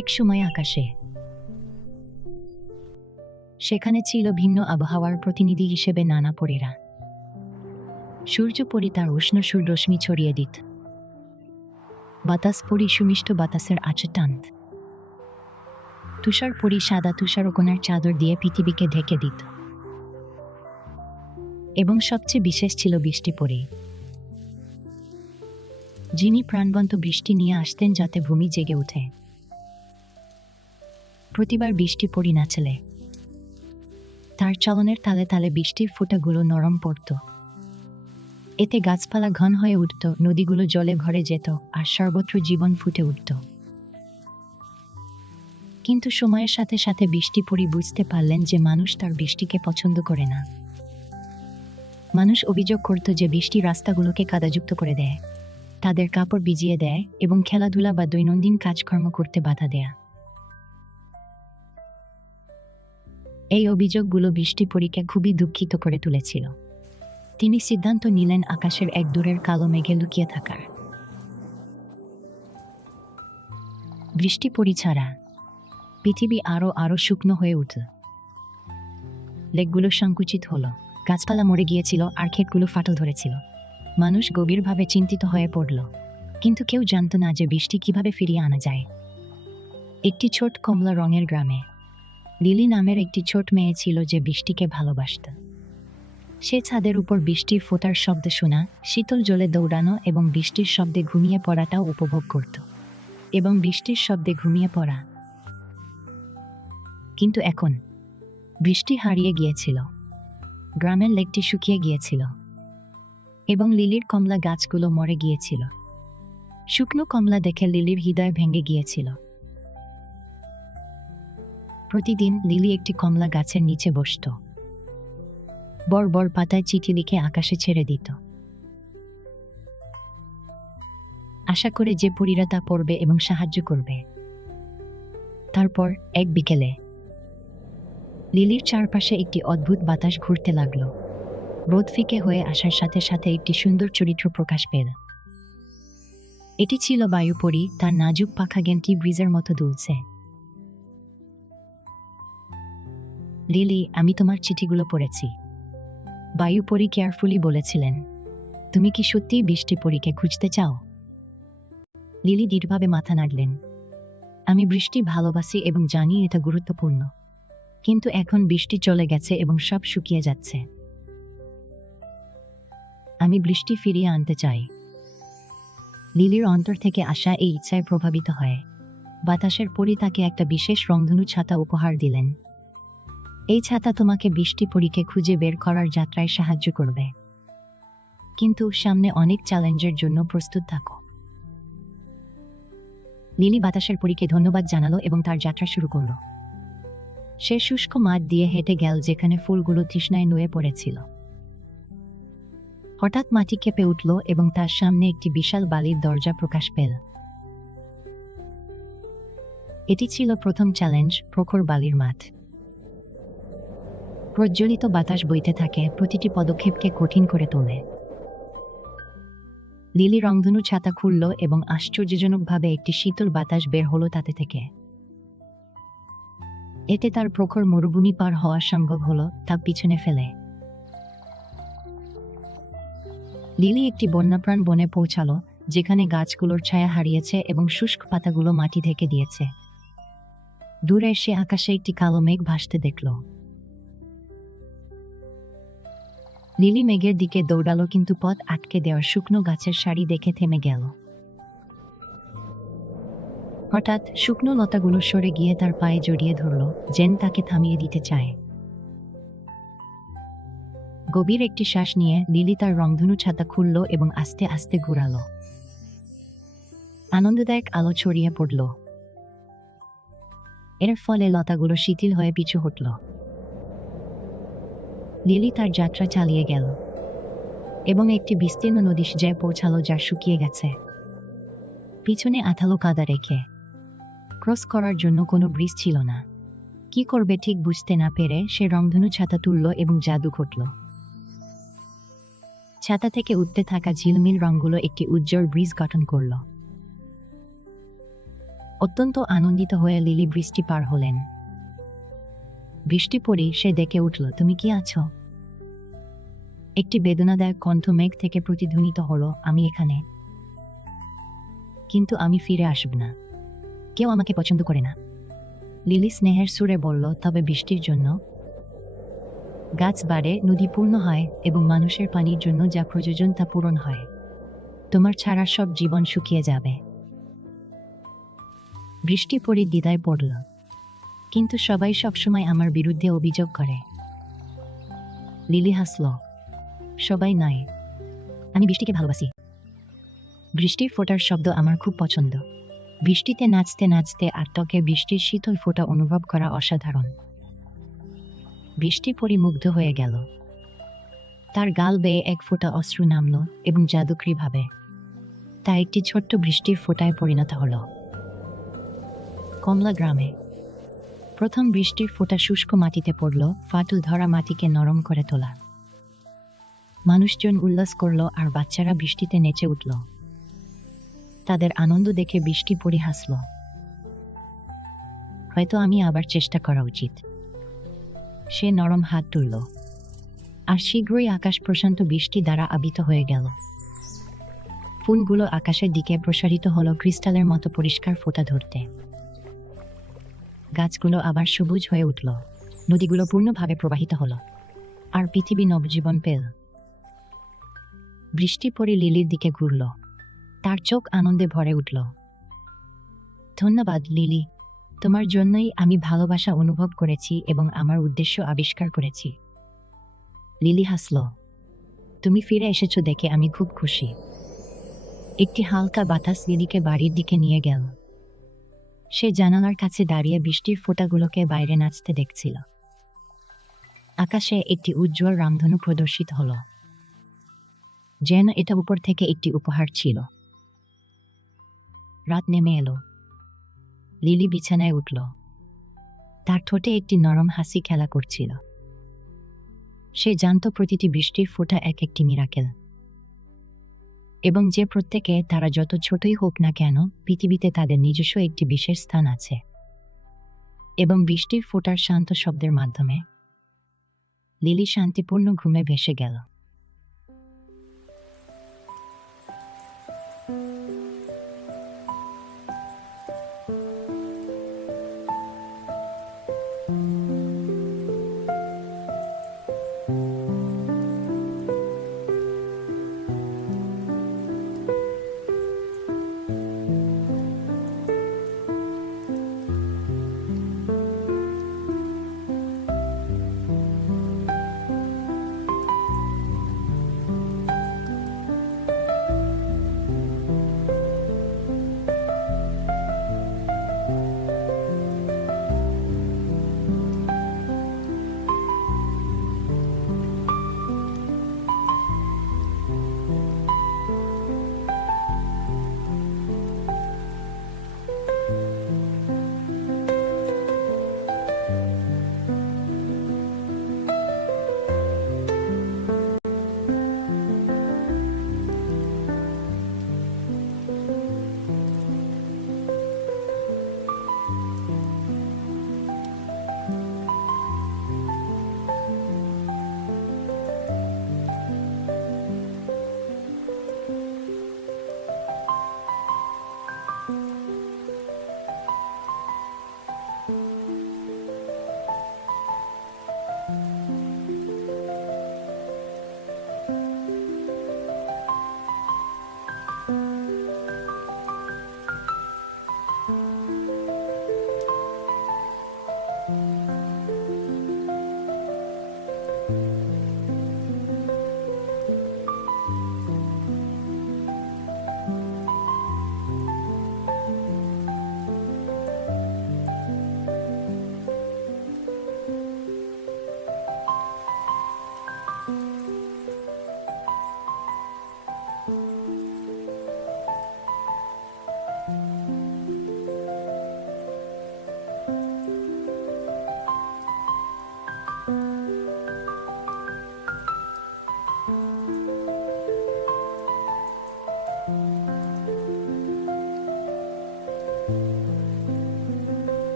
এক সময় আকাশে সেখানে ছিল ভিন্ন আবহাওয়ার প্রতিনিধি হিসেবে নানা পরীরা। সূর্য পরী তার উষ্ণ সূর্যরশ্মি ছড়িয়ে দিত, বাতাস পরী সুমিষ্ট বাতাসের আঁচড় টানত, তুষার পরী সাদা তুষারকণার চাদর দিয়ে পৃথিবীকে ঢেকে দিত, এবং সবচেয়ে বিশেষ ছিল বৃষ্টি পরী, যিনি প্রাণবন্ত বৃষ্টি নিয়ে আসতেন যাতে ভূমি জেগে ওঠে। প্রতিবার বৃষ্টি পরী নাচলে তার চলনের তালে তালে বৃষ্টির ফোঁটাগুলো নরম পড়ত, এতে গাছপালা ঘন হয়ে উঠত, নদীগুলো জলে ভরে যেত, আর সর্বত্র জীবন ফুটে উঠত। কিন্তু সময়ের সাথে সাথে বৃষ্টি পরী বুঝতে পারলেন যে মানুষ তার বৃষ্টিকে পছন্দ করে না। মানুষ অভিযোগ করত যে বৃষ্টি রাস্তাগুলোকে কাদাযুক্ত করে দেয়, তাদের কাপড় ভিজিয়ে দেয় এবং খেলাধুলা বা দৈনন্দিন কাজকর্ম করতে বাধা দেয়। এই অভিযোগগুলো বৃষ্টি পরীকে খুবই দুঃখিত করে তুলেছিল। তিনি সিদ্ধান্ত নিলেন আকাশের এক দূরের কালো মেঘে লুকিয়ে থাকার। বৃষ্টি পরী ছাড়া পৃথিবী আরো শুকনো হয়ে উঠল। লেকগুলো সংকুচিত হলো, গাছপালা মরে গিয়েছিল আর ক্ষেতগুলো ফাটল ধরেছিল। মানুষ গভীরভাবে চিন্তিত হয়ে পড়ল, কিন্তু কেউ জানত না যে বৃষ্টি কিভাবে ফিরিয়ে আনা যায়। একটি ছোট কমলা রঙের গ্রামে লিলি নামের একটি ছোট মেয়ে ছিল যে বৃষ্টিকে ভালোবাসত। সে ছাদের উপর বৃষ্টির ফোঁটার শব্দ শোনা, শীতল জলে দৌড়ানো এবং বৃষ্টির শব্দে ঘুমিয়ে পড়াটাও উপভোগ করত। কিন্তু এখন বৃষ্টি হারিয়ে গিয়েছিল, গ্রামের লেকটি শুকিয়ে গিয়েছিল এবং লিলির কমলা গাছগুলো মরে গিয়েছিল। শুকনো কমলা দেখে লিলির হৃদয় ভেঙে গিয়েছিল। প্রতিদিন লিলি একটি কমলা গাছের নিচে বসত, বড় বড় পাতায় চিঠি লিখে আকাশে ছেড়ে দিত, আশা করে যে পরীরা তা পড়বে এবং সাহায্য করবে। তারপর এক বিকেলে লিলির চারপাশে একটি অদ্ভুত বাতাস ঘুরতে লাগল। রোদ ফিকে হয়ে আসার সাথে সাথে একটি সুন্দর চরিত্র প্রকাশ পেল। এটি ছিল বায়ুপরী, তার নাজুক পাখা গেন্টি ব্রিজের মতো দুলছে। লিলি, আমি তোমার চিঠিগুলো পড়েছি, বায়ুপরী কেয়ারফুলি বলেছিলেন। তুমি কি সত্যিই বৃষ্টি পরীকে খুঁজতে চাও? লিলি দৃঢ়ভাবে মাথা নাড়লেন। আমি বৃষ্টি ভালোবাসি এবং জানি এটা গুরুত্বপূর্ণ, কিন্তু এখন বৃষ্টি চলে গেছে এবং সব শুকিয়ে যাচ্ছে। আমি বৃষ্টি ফিরিয়ে আনতে চাই। লিলির অন্তর থেকে আসা এই ইচ্ছায় প্রভাবিত হয় বাতাসের পরী তাকে একটা বিশেষ রংধনু ছাতা উপহার দিলেন। এই ছাতা তোমাকে বৃষ্টি পরীকে খুঁজে বের করার যাত্রায় সাহায্য করবে, কিন্তু সামনে অনেক চ্যালেঞ্জের জন্য প্রস্তুত থাকো। লিলি বাতাসের পরীকে ধন্যবাদ জানালো এবং তার যাত্রা শুরু করল। সে শুষ্ক মাঠ দিয়ে হেঁটে গেল যেখানে ফুলগুলো তৃষ্ণায় নুয়ে পড়েছিল। হঠাৎ মাটি কেঁপে উঠল এবং তার সামনে একটি বিশাল বালির দরজা প্রকাশ পেল। এটি ছিল প্রথম চ্যালেঞ্জ, প্রখর বালির মাঠ। প্রজ্বলিত বাতাস বইতে থাকে, প্রতিটি পদক্ষেপকে কঠিন করে তোলে। লিলি রংধনু ছাতা খুলল এবং আশ্চর্যজনকভাবে একটি শীতল বাতাস বের হলো তাতে থেকে। এতে তার প্রখর মরুভূমি পার হওয়া সম্ভব হলো, তা পিছনে ফেলে। লিলি একটি বন্যপ্রাণ বনে পৌঁছালো, যেখানে গাছগুলোর ছায়া হারিয়েছে এবং শুষ্ক পাতাগুলো মাটি ঢেকে দিয়েছে। দূরে সে আকাশে একটি কালো মেঘ ভাসতে দেখল। লিলি মেঘের দিকে দৌড়ালো, কিন্তু পথ আটকে দেওয়ার শুকনো গাছের সারি দেখে থেমে গেল। হঠাৎ শুকনো লতাগুলো সরে গিয়ে তার পায়ে জড়িয়ে ধরল, যেন তাকে থামিয়ে দিতে চায়। গভীর একটি শ্বাস নিয়ে লিলি তার রংধনু ছাতা খুলল এবং আস্তে আস্তে ঘুরালো। আনন্দদায়ক আলো ছড়িয়ে পড়ল। এর ফলে লতাগুলো শিথিল হয়ে পিছু হটল। লিলি তার যাত্রা চালিয়ে গেল এবং একটি বিস্তীর্ণ নদী যায় পৌঁছালো যা শুকিয়ে গেছে। পিছনে আঠালো কাদা রেখে ক্রস করার জন্য কোনো ব্রিজ ছিল না। কি করবে ঠিক বুঝতে না পেরে সে রংধনু ছাতা তুলল এবং জাদু ঘটল। ছাতা থেকে উঠতে থাকা ঝিলমিল রঙগুলো একটি উজ্জ্বল ব্রিজ গঠন করল। অত্যন্ত আনন্দিত হয়ে লিলি বৃষ্টি পার হলেন। বৃষ্টি পড়ে সে ডেকে উঠল, তুমি কি আছো? একটি বেদনাদায়ক কণ্ঠ মেঘ থেকে প্রতিধ্বনিত হলো, আমি এখানে, কিন্তু আমি ফিরে আসব না। কেউ আমাকে পছন্দ করে না। লিলি স্নেহের সুরে বলল, তবে বৃষ্টির জন্য গাছ বাড়ে, নদী পূর্ণ হয় এবং মানুষের পানির জন্য যা প্রয়োজন তা পূরণ হয়। তোমার ছাড়া সব জীবন শুকিয়ে যাবে। বৃষ্টি পড়ে দ্বিধায় পড়ল, কিন্তু সবাই সবসময় আমার বিরুদ্ধে অভিযোগ করে। লিলি হাসল, সবাই নয়, আমি বৃষ্টিকে ভালোবাসি। বৃষ্টির ফোঁটার শব্দ আমার খুব পছন্দ। বৃষ্টিতে নাচতে নাচতে আটকে বৃষ্টির শীতল ফোঁটা অনুভব করা অসাধারণ। বৃষ্টি পড়ে মুগ্ধ হয়ে গেল। তার গাল বেয়ে এক ফোঁটা অশ্রু নামল এবং জাদুকরীভাবে তা একটি ছোট্ট বৃষ্টির ফোঁটায় পরিণত হল। কমলা গ্রামে প্রথম বৃষ্টির ফোঁটা শুষ্ক মাটিতে পড়ল, ফাটল ধরা মাটিকে নরম করে তোলা। মানুষজন উল্লাস করল আর বাচ্চারা বৃষ্টিতে নেচে উঠল। তাদের আনন্দ দেখে বৃষ্টি পড়ে হাসল। হয়তো আমি আবার চেষ্টা করা উচিত। সে নরম হাত তুলল, আর শীঘ্রই আকাশ প্রশান্ত বৃষ্টি দ্বারা আবৃত হয়ে গেল। ফুলগুলো আকাশের দিকে প্রসারিত হলো ক্রিস্টালের মতো পরিষ্কার ফোঁটা ধরতে। গাছগুলো আবার সবুজ হয়ে উঠল, নদীগুলো পূর্ণভাবে প্রবাহিত হলো, আর পৃথিবী নবজীবন পেল। বৃষ্টি পড়ে লিলির দিকে ঘুরল, তার চোখ আনন্দে ভরে উঠল। ধন্যবাদ লিলি, তোমার জন্যই আমি ভালোবাসা অনুভব করেছি এবং আমার উদ্দেশ্য আবিষ্কার করেছি। লিলি হাসল, তুমি ফিরে এসেছো দেখে আমি খুব খুশি। একটি হালকা বাতাস লিলিকে বাড়ির দিকে নিয়ে গেল। সে জানালার কাছে দাঁড়িয়ে বৃষ্টির ফোঁটাগুলোকে বাইরে নাচতে দেখছিল। আকাশে একটি উজ্জ্বল রামধনু প্রদর্শিত হল, যেন এটা উপর থেকে একটি উপহার ছিল। রাত নেমে এলো। লিলি বিছানায় উঠল, তার ঠোঁটে একটি নরম হাসি খেলা করছিল। সে জানত প্রতিটি বৃষ্টির ফোঁটা এক একটি মিরাকেল, এবং যে প্রত্যেকে তারা যত ছোটই হোক না কেন, পৃথিবীতে তাদের নিজস্ব একটি বিশেষ স্থান আছে। এবং বৃষ্টির ফোঁটার শান্ত শব্দের মাধ্যমে লিলি শান্তিপূর্ণ ঘুমে ভেসে গেল।